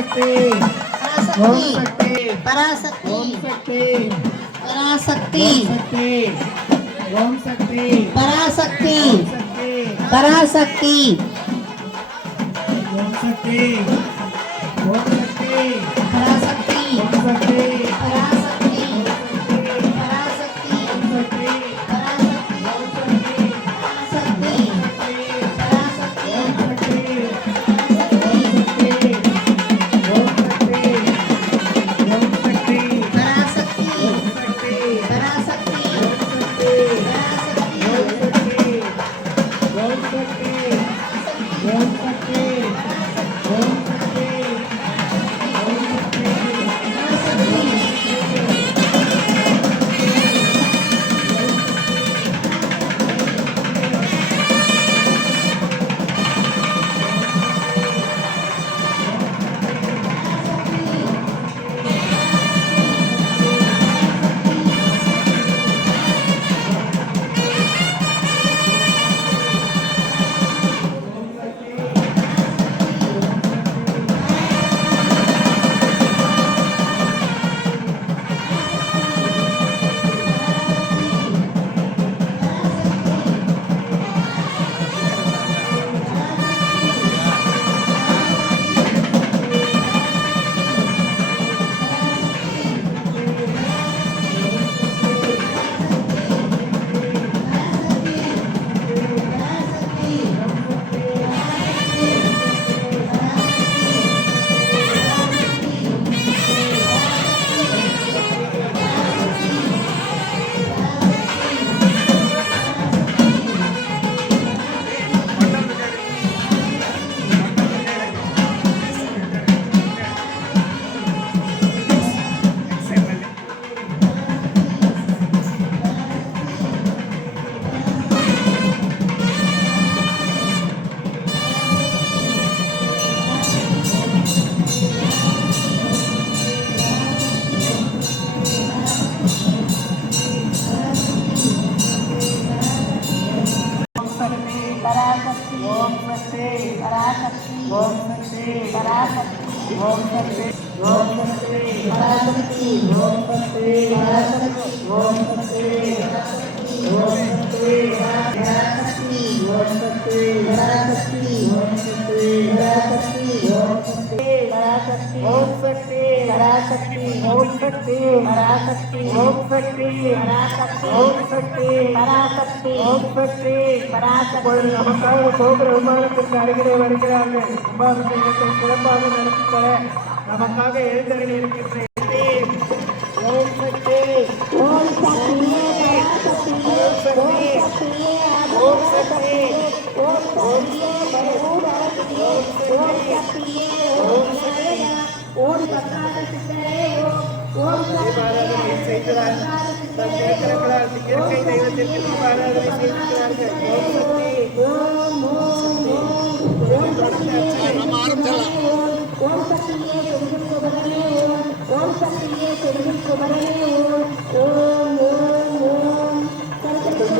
शक्ति ओम शक्ति पराशक्ति ओम शक्ति पराशक्ति ओम शक्ति पराशक्ति पराशक्ति पराशक्ति ओम शक्ति ओम शक्ति पराशक्ति ओम शक्ति पराशक्ति ओम शक्ति पराशक्ति ओम शक्ति पराशक्ति ओम शक्ति ओम शक्ति पराशक्ति ओम शक्ति पराशक्ति ओम शक्ति ओम शक्ति पराशक्ति ओम शक्ति पराशक्ति ओम शक्ति पराशक्ति ओम शक्ति पराशक्ति ओम शक्ति पराशक्ति ओम शक्ति पराशक्ति ओम शक्ति पराशक्ति ओम शक्ति पराशक्ति ओम शक्ति पराशक्ति நமக்காக சோதர விமானத்திற்கு அருகிலே வருகிறார்கள். கும்பாபிஷேகத்தை சிறப்பாக நடத்தித்தர நமக்காக எழுந்தருளி இருக்கின்ற ஓம் சக்தி ஓம் சக்தி ஓம் சக்தி ஓம் சக்தி ஓம் சக்தி ஓம் ஓம் பத்ராத சித்தரே ஓம் தீபாராதனை செய்கிறார். தன் நேத்திரங்களால் இயற்கை தெய்வத்திற்கு தீபாராதனை செய்திருக்கிறார்கள். ஓம் சக்தி ஓம் ஓம் ஓம் ஓம் சக்தியே கொடுக்கும் குமரனே ஓம் சக்தியே கொடுக்கும் குமரனே ஓம் ஓம் ஓம் சரஸ்வதி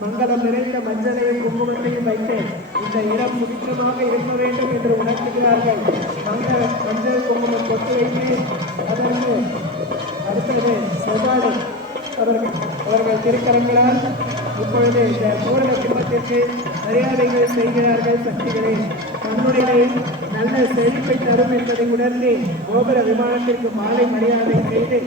மங்களம் நிறைந்த மஞ்சளையும் குங்குமத்தையும் வைத்து இந்த இடம் சுபிட்சமாக இருக்க வேண்டும் என்று உணர்த்துகிறார்கள். மஞ்சள் குங்குமம் கொத்து வைத்து அதற்கு அடுத்தது செவ்வாழை அவர்கள் திருக்கரங்களால் இப்பொழுது இந்த பூரண குடும்பத்திற்கு மரியாதைகள் செய்கிறார்கள். சக்திகளே தன்னுடைய நல்ல செழிப்பை தரும் என்பதை உணர்ந்து கோபுர விமானத்திற்கு மாலை மரியாதை செய்து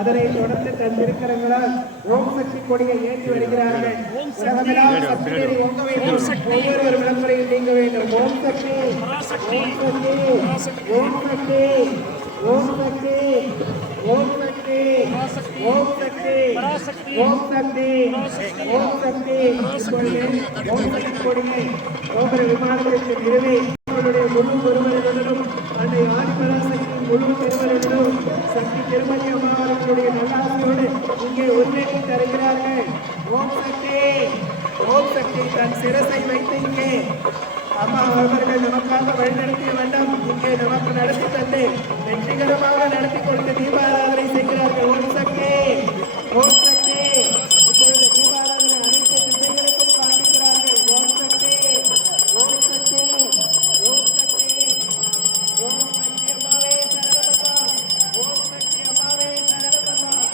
அதனை தொடர்ந்து தன் திருக்கரங்களால் ஓம் சக்தி கொடியை ஏற்றி வருகிறார்கள். உலகமெல்லாம் சக்தியை ஓங்க வேண்டும். ஒவ்வொரு விளம்பரையும் நீங்க வேண்டும். ஓம் சக்தி, ஓம் சக்தி, ஓம் சக்தி, ஓம் சக்தி, ஓம் சக்தி, ஓம் சக்தி, ஓம் சக்தி, ஓம் சக்தி. இப்பொழுது ஓம் சக்தி கொடியை கோபுர விமானத்திற்கு நிறுவி முழு பெருமனுடனும் அன்னை ஆதிபராசக்தியின் முழு பெருமனுடனும் சக்தி திருமதி அம்மா அவர்களுடைய நல்லாசியோடு இங்கே உருவேற்றி தருகிறார்கள். ஓம் சக்தி, ஓம் சக்தி தன் சிரசை வைத்து இங்கே அம்மா அவர்கள் நமக்காக வழிநடத்திய வேண்டாம் இங்கே நமக்கு நடத்தி தந்து வெற்றிகரமாக நடத்தி கொடுத்து தீபாராதனை செய்கிறார்கள். ஓம் சக்தி, ஓம் சக்தி. இப்பொழுது தீபாராதனை அனைத்து திசைகளுக்கும் காண்பிக்கிறார்கள். ஓம் சக்தி, ஓம் சக்தி, ஓம் சக்தி, ஓம் சக்தி அம்மாவே சரணமப்பா, ஓம் சக்தி அம்மாவே சரணமப்பா.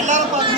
எல்லாரும் பாருங்க